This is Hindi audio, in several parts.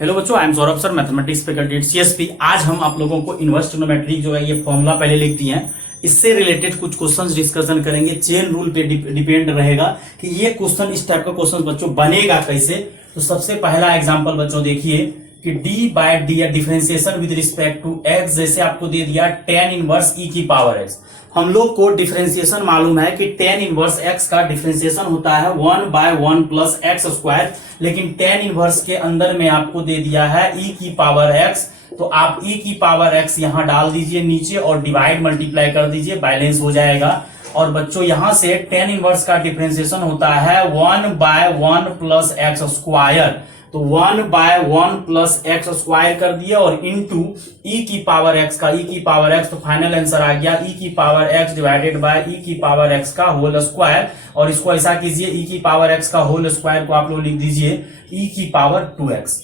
हेलो बच्चों, I am Saurabh sir, mathematics faculty CSP. आज हम आप लोगों को इनवर्स ट्रिग्नोमेट्री जो है ये फॉर्मूला पहले लिख दिए हैं, इससे रिलेटेड कुछ क्वेश्चंस डिस्कशन करेंगे। चेन रूल पे डिपेंड रहेगा कि ये क्वेश्चन, इस टाइप का क्वेश्चन बच्चों बनेगा कैसे। तो सबसे पहला एग्जांपल बच्चों देखिए कि डी बाय डी या differentiation with respect to x, जैसे आपको दे दिया tan इनवर्स e की पावर x। हम लोग को डिफरेंशिएशन मालूम है कि tan इनवर्स x का डिफरेंशिएशन होता है 1/1 प्लस एक्स स्क्वायर, लेकिन tan इनवर्स के अंदर में आपको दे दिया है e की पावर x। तो आप e की पावर x यहां डाल दीजिए नीचे और डिवाइड मल्टीप्लाई कर दीजिए, बैलेंस हो जाएगा। और बच्चों यहां से tan इनवर्स का डिफरेंशिएशन होता है 1/1 प्लस एक्स स्क्वायर। तो 1/1 प्लस एक्स स्क्वायर कर दिया और इनटू e की पावर x का, e की पावर x, तो फाइनल आंसर आ गया e की power x divided by e की पावर x का होल स्क्वायर। और इसको ऐसा कीजिए, e की पावर x का होल स्क्वायर को आप लोग लिख दीजिए e की पावर 2x।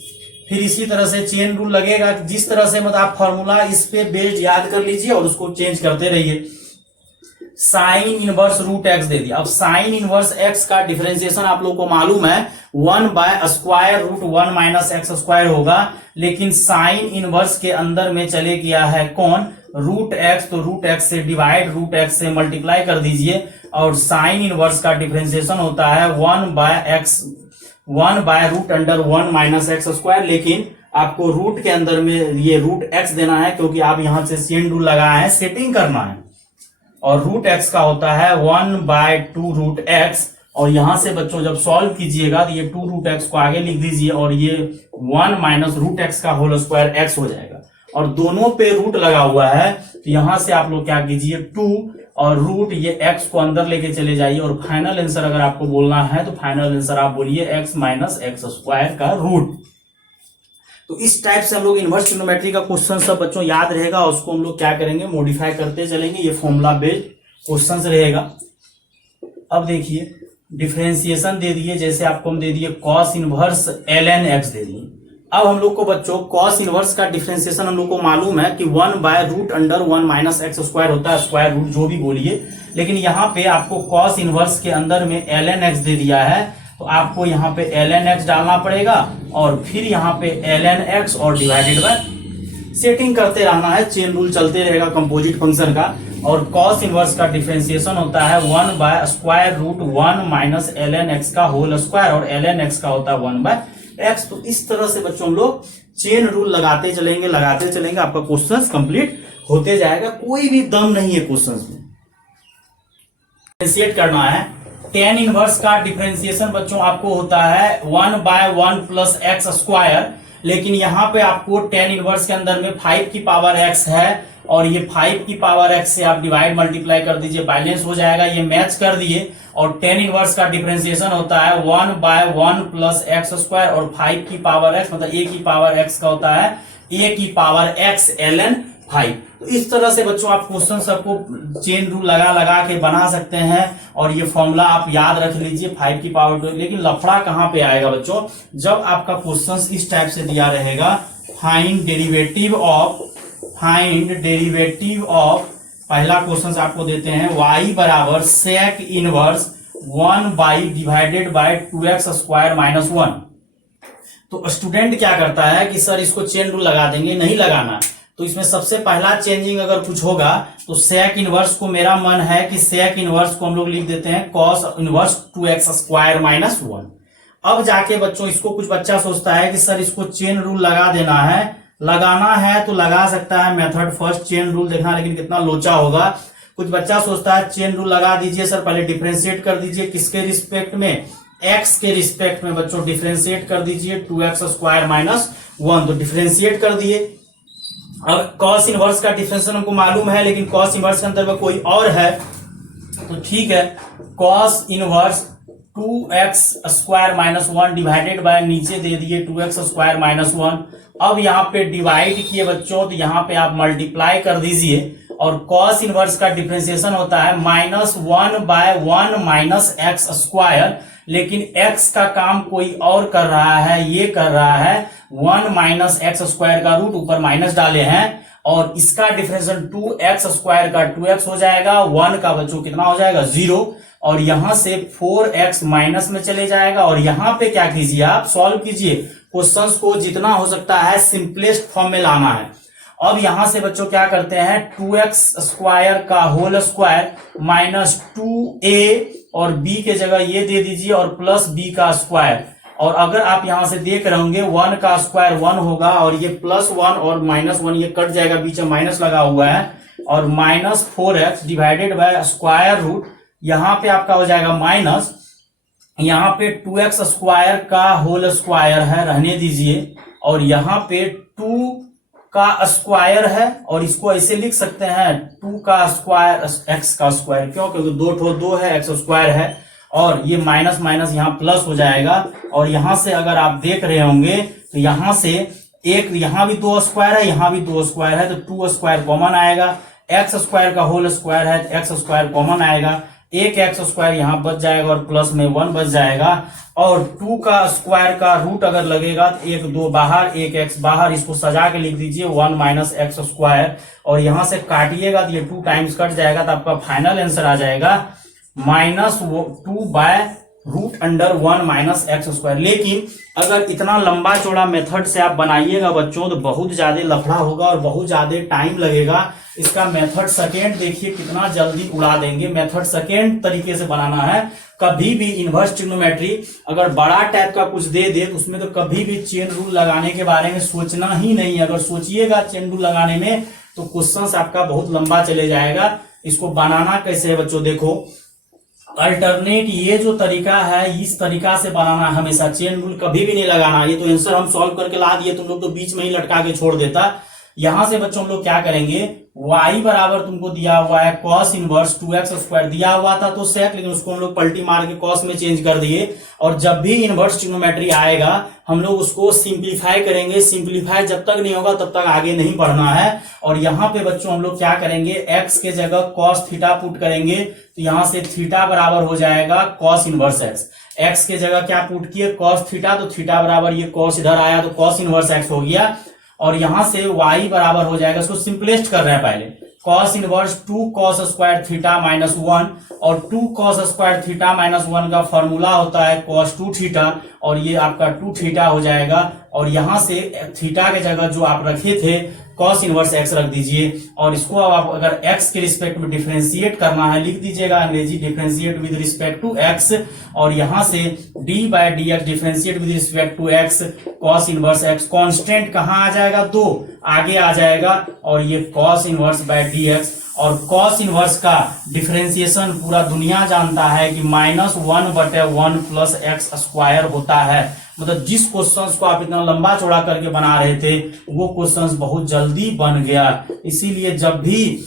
फिर इसी तरह से चेन रूल लगेगा, जिस तरह से मतलब आप फॉर्मूला इस पे बेस्ड याद कर लीजिए और उसको चेंज करते रहिए। साइन इनवर्स रूट एक्स दे दिया। अब साइन इनवर्स एक्स का डिफरेंशिएशन आप लोग को मालूम है 1/√1 माइनस एक्स स्क्वायर होगा, लेकिन साइन इनवर्स के अंदर में चले गया है कौन, रूट एक्स। तो रूट एक्स से डिवाइड, रूट एक्स से मल्टीप्लाई कर दीजिए और साइन इनवर्स का डिफरेंशिएशन होता है 1/√1 माइनस एक्स स्क्वायर, लेकिन आपको रूट के अंदर में ये रूट एक्स देना है क्योंकि आप यहां से चेन रूल लगाए हैं, सेटिंग करना है। और रूट एक्स का होता है 1/2 रूट एक्स। और यहां से बच्चों जब सॉल्व कीजिएगा तो ये 2 रूट एक्स को आगे लिख दीजिए और ये 1 माइनस रूट एक्स का होल स्क्वायर एक्स हो जाएगा। और दोनों पे रूट लगा हुआ है तो यहां से आप लोग क्या कीजिए 2 और रूट ये एक्स को अंदर लेके चले जाइए और फाइनल आंसर अगर आपको बोलना है तो फाइनल आंसर आप बोलिए एक्स माइनस एक्स स्क्वायर का रूट। तो इस टाइप से हम लोग इनवर्स ट्रिग्नोमेट्री का क्वेश्चन सब बच्चों याद रहेगा और उसको हम लोग क्या करेंगे, मॉडिफाई करते चलेंगे। ये फॉर्मूला बेस्ड क्वेश्चन रहेगा। अब देखिए डिफरेंशिएशन दे दिए, जैसे आपको हम दे दिए कॉस इनवर्स ln x दे दिए। अब हम लोग को बच्चों कॉस इनवर्स का डिफरेंशिएशन हम लोग को मालूम है कि 1/√1 माइनस एक्स स्क्वायर होता है, स्क्वायर रूट जो भी बोलिए। लेकिन यहाँ पे आपको कॉस इनवर्स के अंदर में ln x दे दिया है, तो आपको यहाँ पे ln x डालना पड़ेगा और फिर यहाँ पे ln x और डिवाइडेड बाय, सेटिंग करते रहना है, चेन रूल चलते रहेगा कंपोजिट फंक्शन का। और कॉस इनवर्स का डिफरेंशिएशन होता है 1/√1 माइनस ln x का होल स्क्वायर और ln x का होता है 1/x। तो इस तरह से बच्चों हम लोग चेन रूल लगाते चलेंगे, आपका क्वेश्चन कंप्लीट होते जाएगा। कोई भी दम नहीं है क्वेश्चन में। डिफरेंशिएट करना है। tan इनवर्स का डिफरेंशिएशन बच्चों आपको होता है 1/1 प्लस एक्स स्क्वायर, लेकिन यहां पे आपको tan इनवर्स के अंदर में 5 की पावर x है और ये 5 की पावर x से आप डिवाइड मल्टीप्लाई कर दीजिए, बैलेंस हो जाएगा। ये मैच कर दिए और tan इनवर्स का डिफरेंशिएशन होता है 1/1 प्लस एक्स स्क्वायर और 5 की पावर x मतलब a की पावर x का होता है a की पावर x ln 5। तो इस तरह से बच्चों आप क्वेश्चन सबको चेन रूल लगा के बना सकते हैं और ये फॉर्मूला आप याद रख लीजिए 5 की पावर 2। लेकिन लफड़ा कहां पे आएगा बच्चों, जब आपका क्वेश्चन इस टाइप से दिया रहेगा, फाइंड डेरिवेटिव ऑफ, पहला क्वेश्चन आपको देते हैं y बराबर sec inverse 1 divided by 2x square minus 1। तो स्टूडेंट क्या करता है कि सर इसको चेन रूल लगा देंगे, नहीं लगाना। तो इसमें सबसे पहला चेंजिंग अगर कुछ होगा तो सेक इनवर्स को, मेरा मन है कि सेक इनवर्स को हम लोग लिख देते हैं cos inverse 2x square minus 1। अब जाके बच्चों इसको कुछ बच्चा सोचता है कि सर इसको चेन रूल लगा देना है, लगाना है तो लगा सकता है मेथड फर्स्ट चेन रूल देखना, लेकिन कितना लोचा होगा। कुछ बच्चा सोचता है चेन रूल लगा दीजिए सर, पहले डिफरेंशिएट कर दीजिए किसके रिस्पेक्ट में, x के रिस्पेक्ट में बच्चों डिफरेंशिएट कर दीजिए 2x स्क्वायर माइनस 1। तो डिफरेंशिएट कर दिए। अब कॉस इनवर्स का डिफरेंशिएशन हमको मालूम है, लेकिन कॉस इनवर्स के अंदर में कोई और है तो ठीक है, cos inverse 2x square minus 1 divided bye, नीचे दे दिए 2x स्क्वायर माइनस 1। अब यहाँ पे डिवाइड किए बच्चों तो यहाँ पे आप मल्टीप्लाई कर दीजिए और कॉस इनवर्स का डिफरेंशिएशन होता है -1/1 माइनस एक्स स्क्वायर, लेकिन x का काम कोई और कर रहा है, ये कर रहा है 1 माइनस एक्स स्क्वायर का रूट, ऊपर माइनस डाले हैं और इसका डिफरेंशिएशन 2x स्क्वायर का 2x हो जाएगा, 1 का बच्चों कितना हो जाएगा 0 और यहां से 4x माइनस में चले जाएगा। और यहां पे क्या कीजिए आप, सॉल्व कीजिए, क्वेश्चंस को जितना हो सकता है सिंपलेस्ट फॉर्म में लाना है। अब यहां से बच्चों क्या करते हैं, 2x² का होल स्क्वायर माइनस 2a और b के जगह ये दे दीजिए और प्लस b का स्क्वायर। और अगर आप यहां से देख रहे होंगे 1 का स्क्वायर 1 होगा और ये +1 और -1 ये कट जाएगा, बीच में माइनस लगा हुआ है, और -4x divided by square root, यहां पे आपका हो जाएगा माइनस, यहां पे 2x² का होल स्क्वायर है, रहने दीजिए, और यहां पे 2 का स्क्वायर है, और इसको ऐसे लिख सकते हैं 2 का स्क्वायर x का स्क्वायर, क्यों, क्योंकि 2 है, x स्क्वायर है, और ये माइनस माइनस यहाँ प्लस हो जाएगा। और यहां से अगर आप देख रहे होंगे तो यहां से एक, यहां भी 2 स्क्वायर है, यहां भी 2 स्क्वायर है, तो 2 स्क्वायर कॉमन आएगा, x² का होल स्क्वायर है तो x² कॉमन आएगा, एक x² यहां बच जाएगा और प्लस में 1 बच जाएगा, और 2 का स्क्वायर का रूट अगर लगेगा तो 1 2 बाहर, 1 x बाहर, इसको सजा के लिख दीजिए 1 माइनस x², और यहां से काटिएगा तो ये 2 टाइम्स कट जाएगा, तो आपका फाइनल आंसर आ जाएगा -2/√1 माइनस x²। लेकिन अगर इतना लंबा चौड़ा मेथड से आप बनाइएगा बच्चों तो बहुत ज्यादा लफड़ा होगा और बहुत ज्यादा टाइम लगेगा। इसका मेथड सेकेंड देखिए कितना जल्दी उड़ा देंगे। मेथड सेकेंड तरीके से बनाना है। कभी भी इनवर्स ट्रिग्नोमेट्री अगर बड़ा टाइप का कुछ दे दे तो उसमें तो कभी भी चेन रूल लगाने के बारे में सोचना ही नहीं। अगर सोचिएगा चेन रूल लगाने में तो क्वेश्चन आपका बहुत लंबा चले जाएगा। इसको बनाना कैसे है बच्चों, देखो अल्टरनेट ये जो तरीका है इस तरीका से बनाना है हमेशा, चेन रूल कभी भी नहीं लगाना। ये तो आंसर हम सॉल्व करके ला दिए, तुम लोग तो बीच में ही लटका के छोड़ देता। यहां से बच्चों हम लोग क्या करेंगे, y बराबर तुमको दिया हुआ है cos इनवर्स 2x² दिया हुआ था तो सेक, लेकिन उसको हम लोग पलटी मार के cos में चेंज कर दिए। और जब भी इनवर्स ट्रिग्नोमेट्री आएगा हम लोग उसको सिंप्लीफाई करेंगे। सिंप्लीफाई जब तक नहीं होगा तब तक आगे नहीं बढ़ना है। और यहाँ पे बच्चों हम लोग क्या करेंगे, x के जगह cos थीटा पुट करेंगे तो यहाँ से थीटा बराबर हो जाएगा cos इनवर्स x। x के जगह क्या पुट किए cos थीटा, तो थीटा बराबर ये cos इधर आया तो cos इनवर्स x हो गया। और यहां से y बराबर हो जाएगा, इसको सिंपलेस्ट कर रहे हैं पहले, cos inverse 2 cos² theta minus 1, और 2 cos² थीटा माइनस 1 का फॉर्मूला होता है cos 2 थीटा, और ये आपका 2 थीटा हो जाएगा। और यहां से थीटा के जगह जो आप रखे थे cos इनवर्स x रख दीजिए। और इसको अब आप अगर x के रिस्पेक्ट में डिफरेंशिएट करना है लिख दीजिएगा अंग्रेजी differentiate with respect to x, और यहां से d/dx differentiate with respect to x cos inverse x। Constant कहां आ जाएगा, 2 आगे आ जाएगा, और ये cos इनवर्स बाय dx। और cos इनवर्स का डिफरेंशिएशन पूरा दुनिया जानता है कि -1/1 प्लस x² होता है। मतलब जिस क्वेश्चंस को आप इतना लंबा चौड़ा करके बना रहे थे वो क्वेश्चंस बहुत जल्दी बन गया। इसीलिए जब भी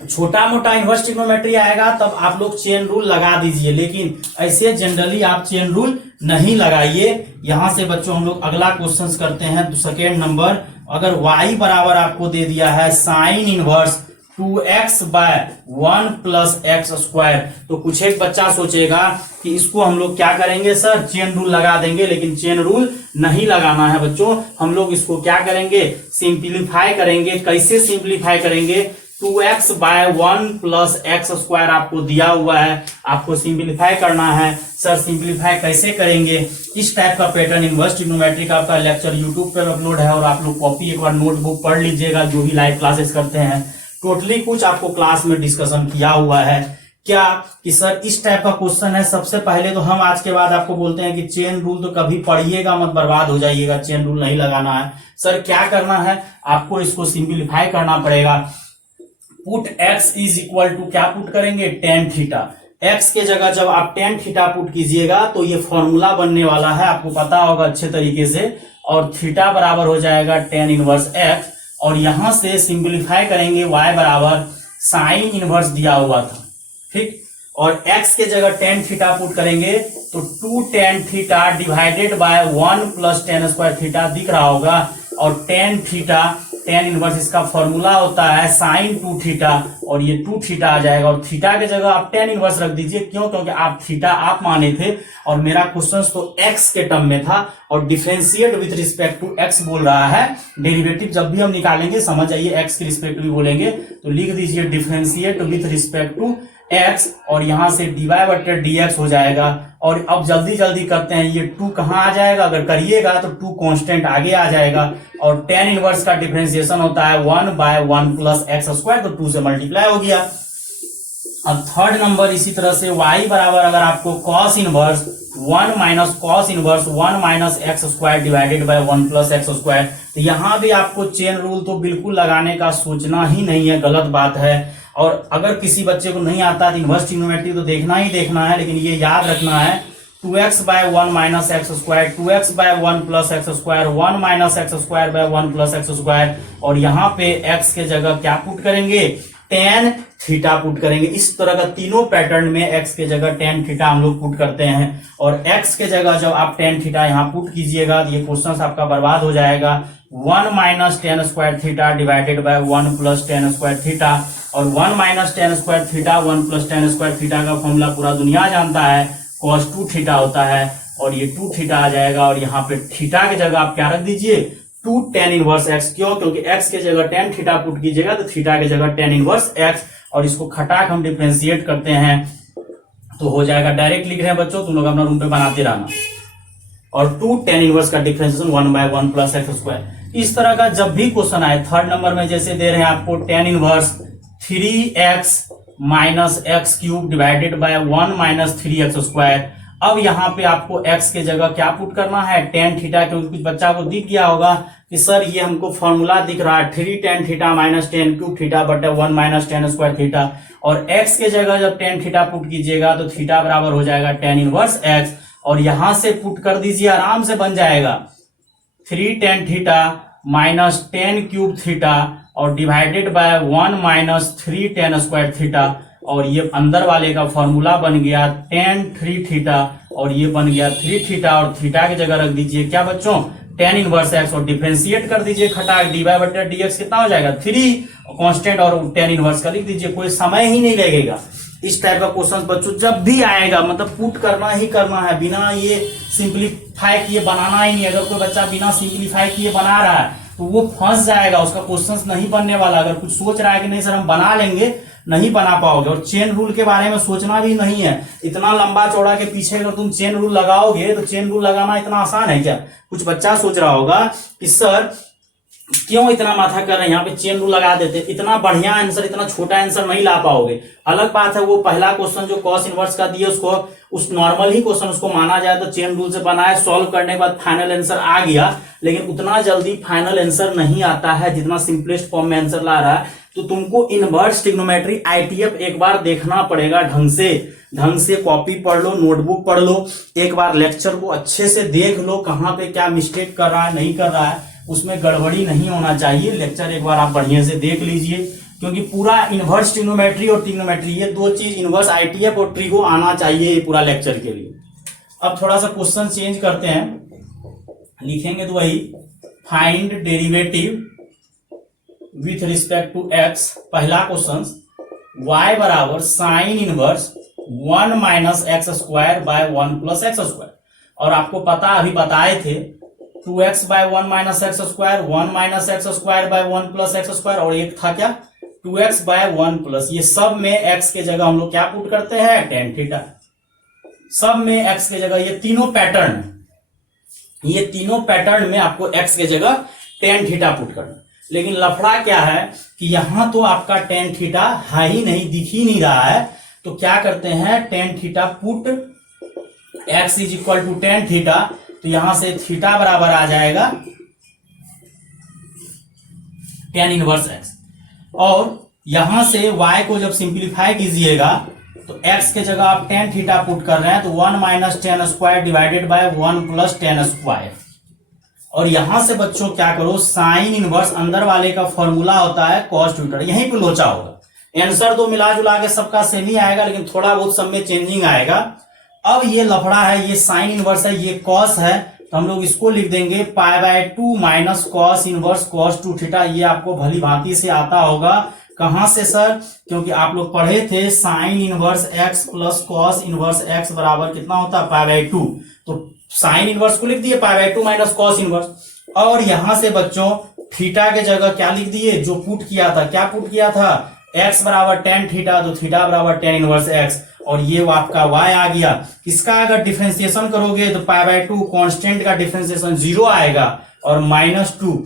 छोटा मोटा इनवर्स ट्रिग्नोमेट्री आएगा तब आप लोग चेन रूल लगा दीजिए, लेकिन ऐसे जनरली आप चेन रूल नहीं लगाइए। यहां से बच्चों हम लोग अगला क्वेश्चन करते हैं, सेकेंड नंबर। अगर y बराबर आपको दे दिया है sine inverse 2x/1 plus x², तो कुछ एक बच्चा सोचेगा कि इसको हम लोग क्या करेंगे सर, चेन रूल लगा देंगे, लेकिन चेन रूल नहीं लगाना है बच्चों। हम लोग इसको क्या करेंगे, सिंप्लीफाई करेंगे। कैसे सिंप्लीफाई करेंगे, 2x/1 प्लस x² आपको दिया हुआ है, आपको सिंप्लीफाई करना है। सर सिंप्लीफाई कैसे करेंगे, इस टाइप का पैटर्न इनवर्स ट्रिग्नोमेट्री का आपका लेक्चर यूट्यूब पर अपलोड है, और आप लोग कॉपी एक बार नोटबुक पढ़ लीजिएगा जो भी लाइव क्लासेस करते हैं। टोटली कुछ आपको क्लास में डिस्कशन किया हुआ है क्या कि सर इस टाइप का क्वेश्चन है। सबसे पहले तो हम आज के बाद आपको बोलते हैं कि चेन रूल तो कभी पढ़िएगा मत, बर्बाद हो जाइएगा, चेन रूल नहीं लगाना है। सर क्या करना है, आपको इसको सिंप्लीफाई करना पड़ेगा। Put x is equal to क्या पुट करेंगे, tan थीटा। x के जगह जब आप tan थीटा पुट कीजिएगा तो ये फॉर्मूला बनने वाला है, आपको पता होगा अच्छे तरीके से, और थीटा बराबर हो जाएगा tan इनवर्स x। और यहां से सिंप्लीफाई करेंगे, y बराबर साइन इनवर्स दिया हुआ था, ठीक, और x के जगह tan थीटा पुट करेंगे तो 2 tan theta divided by 1 plus tan² theta दिख रहा होगा। और tan थीटा, tan इनवर्स इसका फॉर्मूला होता है साइन 2 थीटा, और ये 2 थीटा आ जाएगा। और थीटा के जगह आप tan इनवर्स रख दीजिए, क्यों, क्योंकि आप थीटा आप माने थे और मेरा क्वेश्चन तो x के टर्म में था, और differentiate with respect to x बोल रहा है। डेरिवेटिव जब भी हम निकालेंगे समझ आइए x के रिस्पेक्ट भी बोलेंगे, तो लिख दीजिए differentiate with respect to x और यहां से dy/dx हो जाएगा। और अब जल्दी जल्दी करते हैं, ये 2 कहां आ जाएगा, अगर करिएगा तो 2 कांस्टेंट आगे आ जाएगा। और tan इनवर्स का डिफरेंशिएशन होता है 1/1 + x², तो 2 से मल्टीप्लाई हो गया। अब थर्ड नंबर इसी तरह से y बराबर अगर आपको cos inverse 1 - cos inverse 1 - x² divided by 1 + x², तो यहां भी आपको चेन रूल तो बिल्कुल लगाने का सोचना ही नहीं है, गलत बात है। और अगर किसी बच्चे को नहीं आता तो इनवर्स ट्रिग्नोमेट्री तो देखना ही देखना है, लेकिन ये याद रखना है 2x/1 - x², 2x/1 + x², 1 - x²/1 + x², और यहाँ पे x के जगह क्या पुट करेंगे, tan थीटा पुट करेंगे। इस तरह का तीनों पैटर्न में x के जगह tan थीटा हम लोग पुट करते हैं। और x के जगह जब आप tan थीटा यहाँ पुट कीजिएगा तो ये क्वेश्चन आपका बर्बाद हो जाएगा। 1 - tan² theta divided by 1 + tan² theta, और 1 - tan² थीटा 1 + tan² थीटा का फॉर्मूला पूरा दुनिया जानता है, cos 2 थीटा होता है। और ये 2 थीटा आ जाएगा, और यहाँ पे थीटा की जगह आप क्या रख दीजिए, 2 tan इनवर्स x। क्यों, क्योंकि x के जगह tan थीटा पुट कीजिएगा तो थीटा की जगह tan इनवर्स x, और इसको खटाक हम डिफरेंशिएट करते हैं तो हो जाएगा, डायरेक्ट लिख रहे हैं बच्चों, तुम लोग अपना रूम पे बनाते रहना। और 2 tan इनवर्स का डिफरेंशिएशन 1/1 + x²। इस तरह का जब भी क्वेश्चन आए, थर्ड नंबर में जैसे दे रहे हैं आपको tan inverse 3x - x³ divided by 1 - 3x²। अब यहाँ पे आपको x के जगह क्या पुट करना है, tan थीटा, क्योंकि कुछ बच्चा को दिख गया होगा कि सर ये हमको फॉर्मूला दिख रहा है 3 tan थीटा - tan³ थीटा बटे 1 - tan² थीटा, और x के जगह जब tan थीटा पुट कीजिएगा तो थीटा बराबर हो जाएगा tan इनवर्स x, और यहां से पुट कर दीजिए, आराम से बन जाएगा 3 tan थीटा - tan³ थीटा और डिवाइडेड बाय 1 - 3 tan² थीटा, और ये अंदर वाले का फॉर्मूला बन गया tan 3 थीटा, और ये बन गया 3 थीटा, और थीटा की जगह रख दीजिए क्या बच्चों, tan इनवर्स x, और डिफरेंशिएट कर दीजिए खटाक, dy/dx कितना हो जाएगा 3 कांस्टेंट, और tan इनवर्स का लिख दीजिए, कोई समय ही नहीं लगेगा। इस टाइप का क्वेश्चन बच्चों जब भी आएगा मतलब पुट करना ही करना है, बिना ये सिंप्लीफाई किए बनाना ही नहीं। अगर कोई बच्चा बिना सिंप्लीफाई किए बना रहा है तो वो फंस जाएगा, उसका क्वेश्चन नहीं बनने वाला। अगर कुछ सोच रहा है कि नहीं सर हम बना लेंगे, नहीं बना पाओगे। और चेन रूल के बारे में सोचना भी नहीं है, इतना लंबा चौड़ा के पीछे अगर तुम चेन रूल लगाओगे तो चेन रूल लगाना इतना आसान है क्या। कुछ बच्चा सोच रहा होगा कि सर क्यों इतना माथा कर रहे हैं, यहाँ पे चेन रूल लगा देते, इतना बढ़िया आंसर, इतना छोटा आंसर नहीं ला पाओगे। अलग बात है वो पहला क्वेश्चन जो कॉस इनवर्स का दिए उसको उस नॉर्मल ही क्वेश्चन उसको माना जाए तो चेन रूल से बनाए, सॉल्व करने के बाद फाइनल आंसर आ गया, लेकिन उतना जल्दी फाइनल आंसर नहीं आता है जितना सिंपलेस्ट फॉर्म में आंसर ला रहा है। तो तुमको इनवर्स ट्रिग्नोमेट्री ITF एक बार देखना पड़ेगा, ढंग से कॉपी पढ़ लो, नोटबुक पढ़ लो, एक बार लेक्चर को अच्छे से देख लो, कहाँ पे क्या मिस्टेक कर रहा है नहीं कर रहा है, उसमें गड़बड़ी नहीं होना चाहिए। लेक्चर एक बार आप बढ़िया से देख लीजिए, क्योंकि पूरा इनवर्स ट्रिग्नोमेट्री और ट्रिग्नोमेट्री ये दो चीज, इनवर्स ITF और ट्रिगो आना चाहिए ये पूरा लेक्चर के लिए। अब थोड़ा सा क्वेश्चन चेंज करते हैं, लिखेंगे तो वही find derivative with respect to x। पहला क्वेश्चन y बराबर sine inverse 1 - x² by 1 + x², और आपको पता अभी बताए थे 2x/1 - x², 1 - x² by 1 + x², और एक था क्या 2x/1 प्लस, ये सब में x के जगह हम लोग क्या पुट करते हैं tan थीटा। सब में x के जगह ये तीनों पैटर्न में आपको x के जगह tan थीटा पुट करना। लेकिन लफड़ा क्या है कि यहां तो आपका tan थीटा है ही नहीं, दिख ही नहीं रहा है, तो क्या करते हैं tan theta put x = tan theta, तो यहां से थीटा बराबर आ जाएगा tan इनवर्स x, और यहां से y को जब सिंप्लीफाई कीजिएगा तो x के जगह आप tan थीटा पुट कर रहे हैं तो 1 - tan² डिवाइडेड बाय 1 + tan², और यहां से बच्चों क्या करो साइन इनवर्स, अंदर वाले का फॉर्मूला होता है cos थीटा, यहीं पे लोचा होगा। आंसर तो मिला जुला के सबका सेम ही आएगा, लेकिन थोड़ा बहुत सब में चेंजिंग आएगा। अब ये लफड़ा है, ये साइन इनवर्स है, ये cos है, तो हम लोग इसको लिख देंगे π/2 - cos इनवर्स cos 2 थीटा। ये आपको भली भांति से आता होगा, कहां से सर, क्योंकि आप लोग पढ़े थे sine inverse x plus cos inverse x बराबर कितना होता है π/2, तो साइन इनवर्स को लिख दिए π/2 - cos इनवर्स, और यहां से बच्चों थीटा के जगह क्या लिख दिए, जो पुट किया था, क्या पुट किया था x बराबर टेन थीटा, तो थीटा बराबर टेन इनवर्स x, और ये वो आपका y आ गया। इसका अगर डिफरेंशिएशन करोगे तो पाई बाय टू कॉन्स्टेंट का डिफरेंशिएशन 0 आएगा, और -2।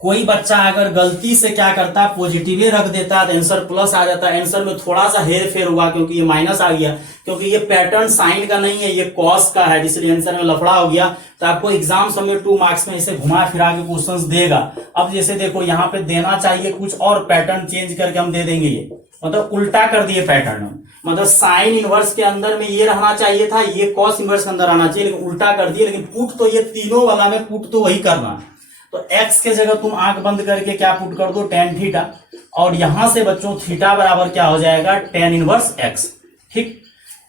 कोई बच्चा अगर गलती से क्या करता है, पॉजिटिव रख देता है तो आंसर प्लस आ जाता है। आंसर में थोड़ा सा हेर फेर हुआ क्योंकि ये माइनस आ गया, क्योंकि ये पैटर्न साइन का नहीं है, ये कॉस का है, इसलिए आंसर में लफड़ा हो गया। तो आपको एग्जाम समय 2 मार्क्स में इसे घुमा फिरा के क्वेश्चंस देगा। अब जैसे देखो यहाँ पे देना चाहिए कुछ और, पैटर्न चेंज करके हम दे देंगे। ये मतलब उल्टा कर दिए पैटर्न, मतलब साइन इनवर्स के अंदर में ये रहना चाहिए था, ये कॉस इनवर्स के अंदर आना चाहिए, लेकिन उल्टा कर दिए। लेकिन पुट तो ये तीनों वाला में पुट तो वही करना है। तो x के जगह तुम आंख बंद करके क्या पुट कर दो, टेन थीटा, और यहां से बच्चों थीटा बराबर क्या हो जाएगा, टेन इनवर्स x। ठीक,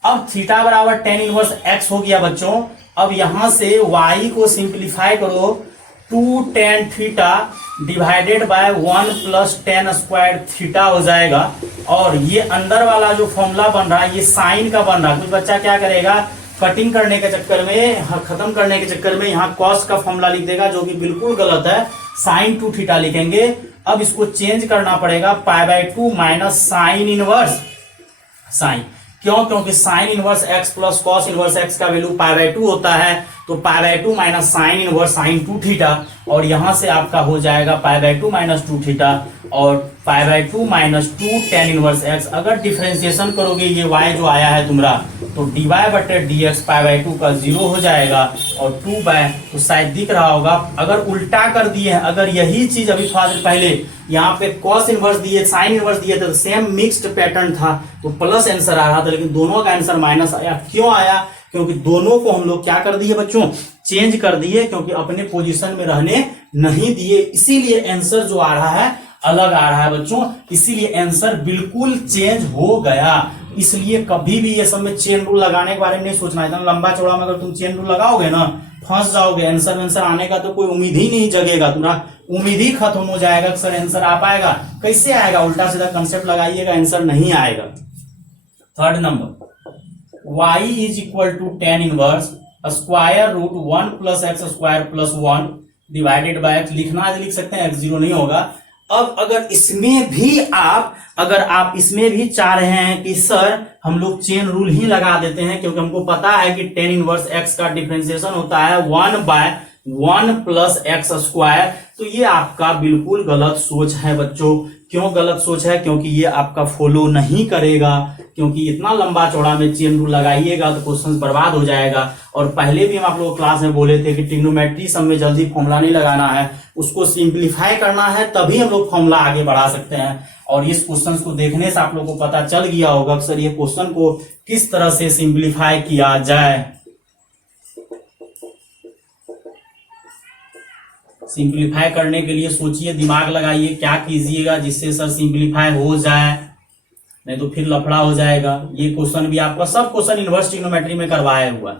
अब थीटा बराबर टेन इनवर्स x हो गया बच्चों। अब यहां से y को सिंप्लीफाई करो, 2 tan theta divided by 1 plus tan square theta हो जाएगा। और ये अंदर वाला जो फॉर्मूला बन रहा है ये साइन का बन रहा है। कुछ बच्चा क्या करेगा, कटिंग करने के चक्कर में, खत्म करने के चक्कर में यहाँ कॉस का फॉर्मूला लिख देगा, जो कि बिल्कुल गलत है। साइन 2 थीटा लिखेंगे। अब इसको चेंज करना पड़ेगा, पाई by 2 minus sine inverse sine. क्यों? क्योंकि sine inverse x plus cos inverse x का वैल्यू पाई बाय 2 होता है। तो पाई by 2 minus sine inverse sine 2 theta, और यहां से आपका हो जाएगा पाई बाय 2 माइनस 2 थीटा, और पाई by 2 minus 2 tan inverse x। अगर डिफरेंशिएशन करोगे ये y जो आया है तुम्हारा, तो dy बटे dx पाई बाय 2 का 0 हो जाएगा, और 2 बाय, तो शायद दिख रहा होगा। अगर उल्टा कर दिए हैं, अगर यही चीज अभी थोड़ा देर पहले यहाँ पे कॉस इनवर्स दिए, साइन इनवर्स दिए थे, तो सेम मिक्स्ड पैटर्न था, तो प्लस आंसर आ रहा था, लेकिन दोनों का आंसर माइनस आया। क्यों आया? क्योंकि दोनों को हम लोग क्या कर दिए बच्चों, चेंज कर दिए, क्योंकि अपने पोजीशन में रहने नहीं दिए, इसीलिए आंसर जो आ रहा है अलग आ रहा है बच्चों, इसीलिए आंसर बिल्कुल चेंज हो गया। इसलिए कभी भी ये सब में चेन रूल लगाने के बारे में नहीं सोचना है। एकदम लंबा चौड़ा में अगर तुम चेन रूल लगाओगे ना, फंस जाओगे। आंसर आने का तो कोई उम्मीद ही नहीं जगेगा, तुम्हारा उम्मीद ही खत्म हो जाएगा। सर आंसर आ पाएगा, कैसे आएगा? उल्टा सीधा कंसेप्ट लगाइएगा, आंसर नहीं आएगा। Third number, y is equal to tan inverse square root 1 plus x square plus 1 divided by x। लिखना है लिख सकते हैं, x 0 नहीं होगा। अब अगर इसमें भी आप इसमें भी चाह रहे हैं कि सर हम लोग चेन रूल ही लगा देते हैं, क्योंकि हमको पता है कि टेन इनवर्स x का डिफरेंशिएशन होता है 1 बाय 1 प्लस एक्स स्क्वायर, तो ये आपका बिल्कुल गलत सोच है बच्चों। क्यों गलत सोच है? क्योंकि ये आपका फॉलो नहीं करेगा, क्योंकि इतना लंबा चौड़ा में चेन रूल लगाइएगा तो क्वेश्चन बर्बाद हो जाएगा। और पहले भी हम आप लोग क्लास में बोले थे कि ट्रिग्नोमेट्री सब में जल्दी फॉर्मूला नहीं लगाना है, उसको सिंप्लीफाई करना है, तभी हम लोग फॉर्मूला आगे बढ़ा सकते हैं। और इस क्वेश्चन को देखने से आप लोग को पता चल गया होगा सर ये क्वेश्चन को किस तरह से सिंप्लीफाई किया जाए। सिंप्लीफाई करने के लिए सोचिए, दिमाग लगाइए, क्या कीजिएगा जिससे सर सिंप्लीफाई हो जाए, नहीं तो फिर लफड़ा हो जाएगा। ये क्वेश्चन भी आपका सब क्वेश्चन इनवर्स ट्रिग्नोमेट्री में करवाया हुआ है,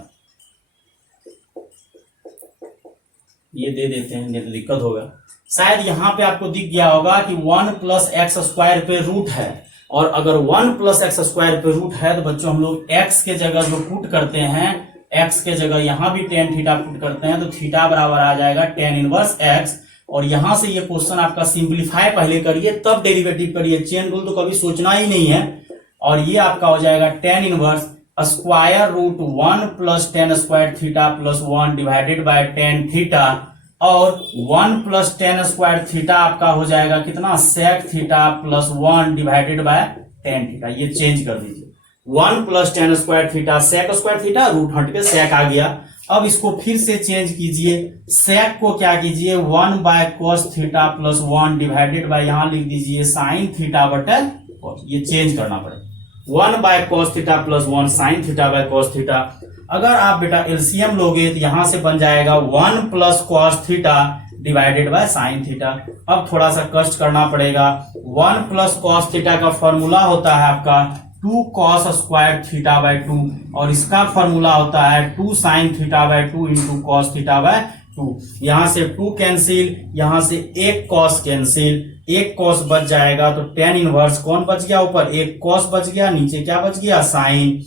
ये दे देते हैं, नहीं तो दिक्कत होगा। शायद यहां पे आपको दिख गया होगा कि 1 प्लस एक्स स्क्वायर पे रूट है, और अगर 1 प्लस एक्स स्क्वायर पे रूट है तो बच्चों हम लोग x के जगह जो पुट करते हैं, x के जगह यहां भी टेन थीटा पुट करते हैं, तो थीटा बराबर आ जाएगा टेन इनवर्स x। और यहां से ये क्वेश्चन आपका सिंप्लीफाई पहले करिए तब डेरिवेटिव करिए, चेन रूल तो कभी सोचना ही नहीं है। और ये आपका हो जाएगा tan inverse square root 1 plus tan square theta plus 1 divided by tan theta, और 1 प्लस टेन स्क्वायर थीटा आपका हो जाएगा कितना, sec theta plus 1 divided by tan theta. ये चेंज कर दीजिए, 1 plus tan square theta sec square theta, root हट के सेक आ गया। अब इसको फिर से चेंज कीजिए, सेक को क्या कीजिए 1 by cos theta plus 1 divided bye यहां लिख दीजिए साइन थीटा बटे कॉस। ये चेंज करना पड़ेगा, 1 by cos theta plus 1 sine theta by cos theta. अगर आप बेटा एलसीएम लोगे तो यहां से बन जाएगा 1 plus cos theta divided by sine theta. अब थोड़ा सा कष्ट करना पड़ेगा, 1 प्लस कॉस थीटा का फॉर्मूला होता है आपका 2 कॉस स्क्वायर थीटा बाय 2, और इसका फॉर्मूला होता है 2 sine theta by 2 into cos theta by 2। यहां से 2 कैंसिल, यहां से 1 कॉस कैंसिल, 1 कॉस बच जाएगा, तो टेन इनवर्स कौन बच गया, ऊपर 1 कॉस बच गया, नीचे क्या बच गया साइन,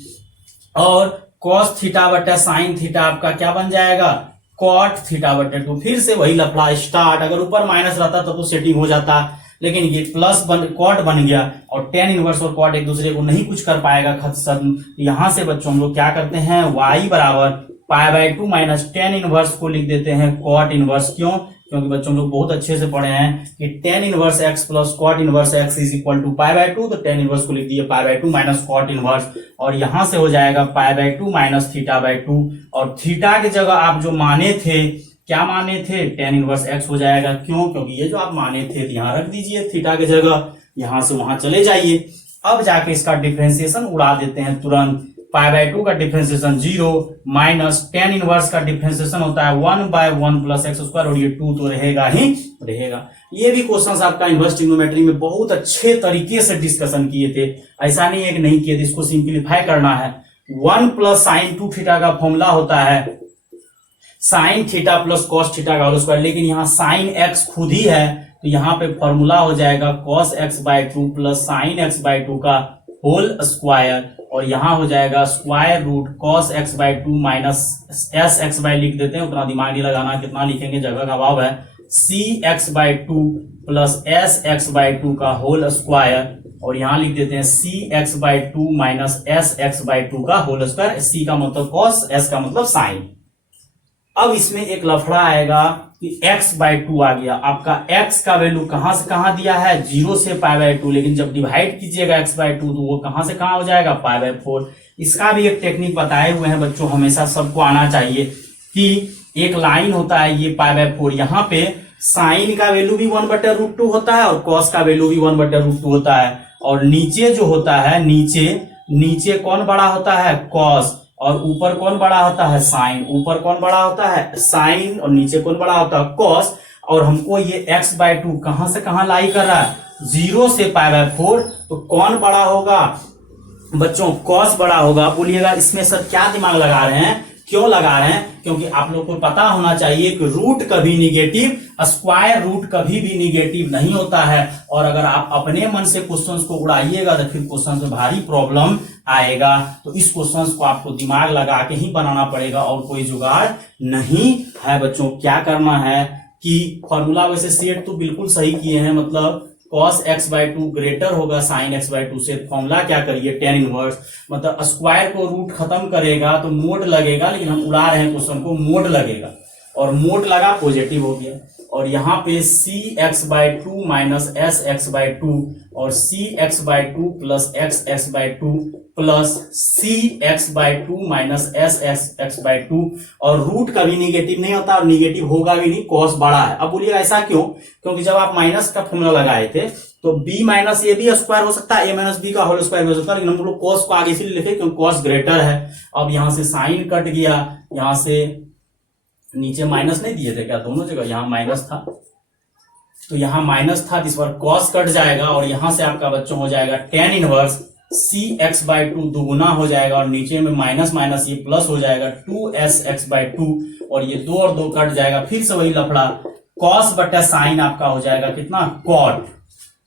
और कॉस थीटा बटे साइन थीटा आपका क्या बन जाएगा कॉट थीटा बटे 2। फिर से वही लफड़ा स्टार्ट, अगर ऊपर माइनस रहता तब तो सेटिंग हो जाता, लेकिन ये प्लस कॉट बन गया और टेन इनवर्स और कॉट एक दूसरे को नहीं कुछ कर पाएगा खत्म। यहां से बच्चों हम लोग क्या करते हैं, y बराबर पाई बाय 2 माइनस टेन इनवर्स को लिख देते हैं कॉट इनवर्स। क्यों? क्योंकि बच्चों लोग बहुत अच्छे से पढ़े हैं कि tan inverse x plus cot inverse x is equal to pi by 2, तो टेन इनवर्स को लिख दिए pi by 2 minus cot inverse, और यहां से हो जाएगा pi by 2 minus theta by 2, और थीटा की जगह आप जो माने थे, क्या माने थे, टेन इनवर्स एक्स हो जाएगा। क्यों? क्योंकि ये जो आप माने थे यहां रख दीजिए थीटा की जगह, यहां से वहां चले जाइए। अब जाके इसका डिफरेंशिएशन उड़ा देते हैं तुरंत। पाई बाय 2 का डिफरेंशिएशन 0 माइनस टेन इनवर्स का डिफरेंशिएशन होता है 1 बाय 1 प्लस एक्स स्क्वायर, और ये 2 तो रहेगा ही रहेगा। ये भी क्वेश्चंस आपका इनवर्स ट्रिग्नोमेट्री में बहुत अच्छे तरीके से डिस्कशन किए थे, ऐसा नहीं है कि नहीं किए थे। इसको सिंप्लीफाई करना है। 1 प्लस साइन 2 थीटा का फॉर्मूला होता है sine theta plus cos theta का होल स्क्वायर, लेकिन यहाँ साइन एक्स खुद ही है, तो यहाँ पे फॉर्मूला हो जाएगा cos x by 2 plus sine x by 2 का होल स्क्वायर, और यहां हो जाएगा square root cos x by 2 minus S x by, लिख देते हैं, उतना दिमाग नहीं लगाना कितना लिखेंगे, जगह का अभाव है, C x by 2 plus S x by 2 का होल स्क्वायर, और यहां लिख देते हैं C x by 2 minus S x by 2 का होल स्क्वायर। सी का मतलब कॉस, एस का मतलब साइन। अब इसमें एक लफड़ा आएगा कि x बाय 2 आ गया, आपका x का वैल्यू कहां से कहां दिया है, 0 से पाई बाय 2, लेकिन जब डिवाइड कीजिएगा x बाय 2 तो वो कहां से कहां हो जाएगा, पाई बाय 4। इसका भी एक टेक्निक बताए हुए हैं बच्चों, हमेशा सबको आना चाहिए कि एक लाइन होता है ये पाई बाय 4, यहाँ पे साइन का वैल्यू भी 1/√2 होता है और कॉस का वैल्यू भी 1/√2 होता है, और नीचे जो होता है नीचे कौन बड़ा होता है, कॉस, और ऊपर कौन बड़ा होता है, साइन। ऊपर कौन बड़ा होता है, साइन, और नीचे कौन बड़ा होता है, कॉस। और हमको ये x बाय 2 कहां से कहां लाई कर रहा है, 0 से पाई बाय 4, तो कौन बड़ा होगा बच्चों, कॉस बड़ा होगा। बोलिएगा इसमें सर क्या दिमाग लगा रहे हैं, क्यों लगा रहे हैं, क्योंकि आप लोग को पता होना चाहिए कि रूट कभी निगेटिव, स्क्वायर रूट कभी भी निगेटिव नहीं होता है, और अगर आप अपने मन से क्वेश्चंस को उड़ाइएगा तो फिर क्वेश्चंस में भारी प्रॉब्लम आएगा। तो इस क्वेश्चंस को आपको दिमाग लगा के ही बनाना पड़ेगा, और कोई जुगाड़ नहीं है बच्चों। क्या करना है कि फॉर्मूला वैसे सेट तो बिल्कुल सही किए हैं, मतलब cos x बाय 2 ग्रेटर होगा sin x बाय 2 से, फॉर्मूला क्या करिए, टेन इनवर्स, मतलब स्क्वायर को रूट खत्म करेगा तो मोड लगेगा, लेकिन हम उड़ा रहे हैं क्वेश्चन को, मोड लगेगा, और मोड लगा पॉजिटिव हो गया, और यहाँ पे C x by 2 minus S x by 2, और C x by 2 plus x x by 2 plus C x by 2 minus S x by 2, और रूट कभी निगेटिव नहीं होता और निगेटिव होगा भी नहीं, कॉस बड़ा है। अब बोलिए ऐसा क्यों, क्योंकि जब आप माइनस का फॉर्मूला लगाए थे तो b माइनस ए भी स्क्वायर हो सकता है, a माइनस बी का होल स्क्वायर भी हो सकता है, लेकिन हम लोग कॉस को आगे इसलिए लिखे क्योंकि कॉस ग्रेटर है। अब यहां से साइन कट गया, यहां से नीचे माइनस नहीं दिए थे क्या, दोनों जगह यहाँ माइनस था, तो यहाँ माइनस था, इस बार कॉस कट जाएगा, और यहां से आपका बच्चों हो जाएगा tan inverse C x by 2 दुगुना हो जाएगा, और नीचे में माइनस माइनस ये प्लस हो जाएगा 2s x बाय 2, और ये 2 और 2 कट जाएगा, फिर से वही लफड़ा, कॉस बटा साइन आपका हो जाएगा कितना, कॉट,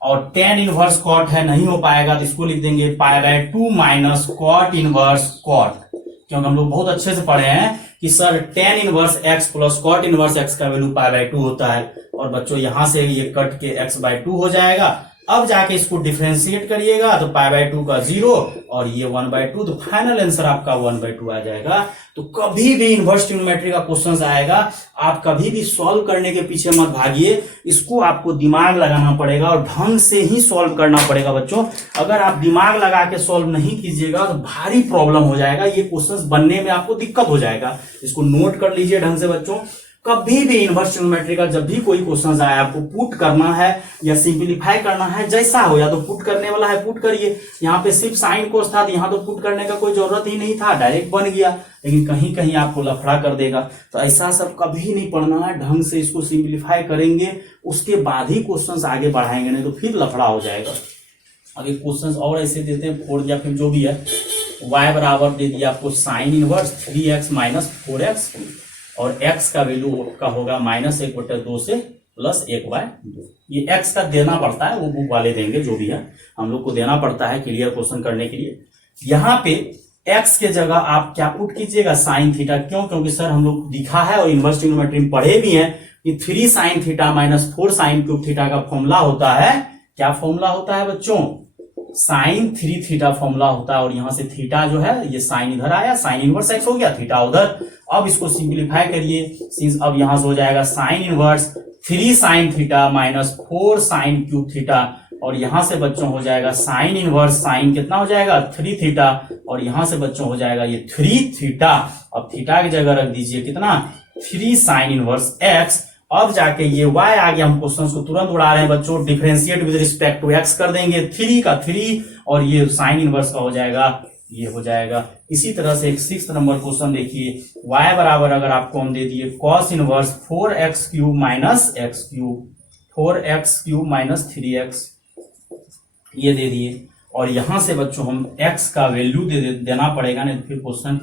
और टेन इनवर्स कॉट है, नहीं हो पाएगा तो इसको लिख देंगे pi by 2 minus cot inverse cot, क्योंकि हम लोग बहुत अच्छे से पढ़े हैं कि sir tan inverse x plus cot inverse x का वैल्यू पाई बाय 2 होता है, और बच्चों यहां से ये कट के x बाय 2 हो जाएगा। अब जाके इसको डिफरेंशिएट करिएगा तो पाई बाय 2 का 0 और ये 1 बाय 2, तो फाइनल आंसर आपका 1 बाय 2 आ जाएगा। तो कभी भी इनवर्स ट्रिग्नोमेट्री का क्वेश्चन आएगा, आप कभी भी सॉल्व करने के पीछे मत भागिए, इसको आपको दिमाग लगाना पड़ेगा और ढंग से ही सॉल्व करना पड़ेगा बच्चों। अगर आप दिमाग लगा के सॉल्व नहीं कीजिएगा तो भारी प्रॉब्लम हो जाएगा, ये क्वेश्चन बनने में आपको दिक्कत हो जाएगा। इसको नोट कर लीजिए ढंग से बच्चों। कभी भी इनवर्स ट्रिग्नोमेट्री का जब भी कोई क्वेश्चन आए, आपको पुट करना है या सिंपलीफाई करना है, जैसा हो, या तो पुट करने वाला है पुट करिए। यहाँ पे सिर्फ साइन कोस था, यहाँ तो पुट करने का कोई जरूरत ही नहीं था, डायरेक्ट बन गया, लेकिन कहीं कहीं आपको लफड़ा कर देगा। तो ऐसा सब कभी नहीं पढ़ना है, ढंग से इसको सिंपलीफाई करेंगे, उसके बाद ही क्वेश्चन आगे बढ़ाएंगे, नहीं तो फिर लफड़ा हो जाएगा। अभी क्वेश्चन और ऐसे देते हैं, 4 या फिर जो भी है, y बराबर दे दिया आपको sine inverse 3x minus 4x, और x का वैल्यू का होगा -1/2 से +1/2। ये x का देना पड़ता है, वो बुक वाले देंगे, जो भी है हम लोग को देना पड़ता है क्लियर क्वेश्चन करने के लिए। यहाँ पे x के जगह आप क्या पुट कीजिएगा, साइन थीटा। क्यों? क्योंकि सर हम लोग दिखा है और इनवर्स ट्रिग्नोमेट्री में पढ़े भी हैं, कि 3 sine theta minus 4 sine cube theta का फॉर्मूला होता है, क्या फॉर्मूला होता है बच्चों, साइन 3 थीटा फॉर्मूला होता है। और यहां से थीटा जो है ये साइन इधर आया, साइन इनवर्स एक्स हो गया, थीटा उधर। अब इसको सिंप्लीफाई करिए, सिंस अब यहां से हो जाएगा sine inverse 3 sine theta minus 4 sine cube theta, और यहां से बच्चों हो जाएगा साइन इनवर्स, साइन कितना हो जाएगा 3 थीटा, और यहां से बच्चों हो जाएगा ये 3 थीटा। अब थीटा की जगह रख दीजिए कितना 3 साइन इनवर्स एक्स। अब जाके ये y आ गया, हम क्वेश्चन को तुरंत उड़ा रहे हैं बच्चों, differentiate with respect to x कर देंगे, 3 का 3 और ये साइन इनवर्स का हो जाएगा, ये हो जाएगा। इसी तरह से एक 6 नंबर क्वेश्चन देखिए, y बराबर अगर आपको हम दे दिए cos inverse 4x cube minus x cube, 4x cube minus 3x ये दे दिए, और यहां से बच्चों हम x का वैल्यू देना पड़ेगा, नहीं तो फिर क्वेश्चन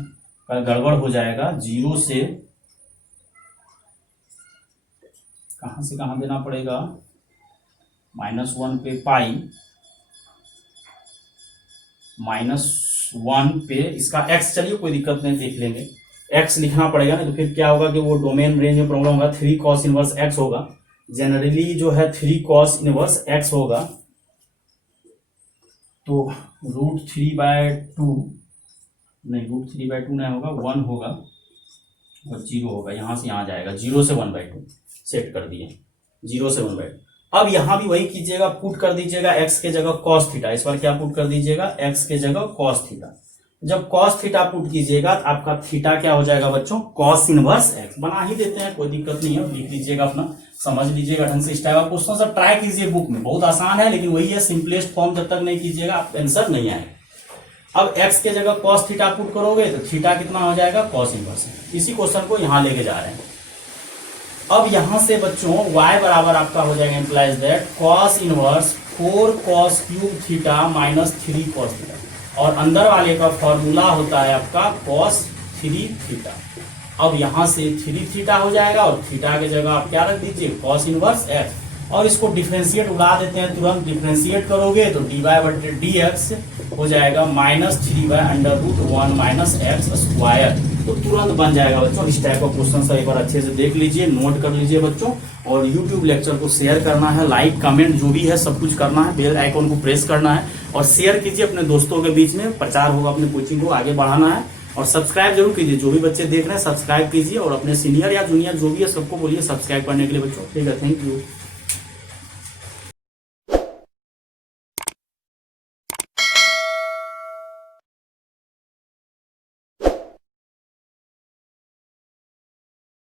का गड़बड़ हो जाएगा। 0 से कहां से कहां देना पड़ेगा, -1 पे पाई, -1 पे इसका x, चलिए कोई दिक्कत नहीं, देख लेंगे, x लिखना पड़ेगा, नहीं तो फिर क्या होगा कि वो डोमेन रेंज में प्रॉब्लम होगा। 3 cos इनवर्स x होगा, जनरली जो है 3 cos इनवर्स x होगा, तो √3/2 नहीं, √3/2 नहीं होगा, 1 होगा और 0 होगा, यहां से यहां जाएगा, 0 से 1/2 सेट कर दिए, 0 से 1/2। अब यहां भी वही कीजिएगा, पुट कर दीजिएगा x के जगह cos थीटा, इस बार क्या पुट कर दीजिएगा x के जगह cos थीटा। जब cos थीटा पुट कीजिएगा तो आपका थीटा क्या हो जाएगा बच्चों, cos इनवर्स x, बना ही देते हैं, कोई दिक्कत नहीं है, लिख लीजिएगा, अपना समझ लीजिएगा ढंग से। इस टाइप का क्वेश्चन सब ट्राई कीजिए बुक में, बहुत आसान है, लेकिन वही है सिंपलेस्ट फॉर्म, जब तक नहीं कीजिएगा आप आंसर नहीं आएगा। अब x के जगह cos थीटा पुट करोगे तो थीटा कितना हो जाएगा, cos इनवर्स। इसी क्वेश्चन को यहां लेके जा रहे हैं। अब यहां से बच्चों y बराबर आपका हो जाएगा, implies that cos inverse 4 cos cube theta minus 3 cos theta, और अंदर वाले का फॉर्मूला होता है आपका cos 3 थीटा। अब यहां से 3 थीटा हो जाएगा, और थीटा की जगह आप क्या रख दीजिए, cos इनवर्स x, और इसको डिफरेंशिएट उड़ा देते हैं तुरंत। डिफरेंशिएट करोगे तो dy/dx हो जाएगा -3/√1 माइनस एक्स स्क्वायर, तो तुरंत बन जाएगा बच्चों। इस टाइप का क्वेश्चन एक बार अच्छे से देख लीजिए, नोट कर लीजिए बच्चों, और यूट्यूब लेक्चर को शेयर करना है, लाइक कमेंट जो भी है सब कुछ करना है, बेल आइकन को प्रेस करना है, और शेयर कीजिए अपने दोस्तों के बीच में, प्रचार होगा, अपने कोचिंग को आगे बढ़ाना है। और सब्सक्राइब जरूर कीजिए, जो भी बच्चे देख रहे हैं सब्सक्राइब कीजिए, और अपने सीनियर या जूनियर जो भी है सबको बोलिए सब्सक्राइब करने के लिए बच्चों। ठीक है, थैंक यू।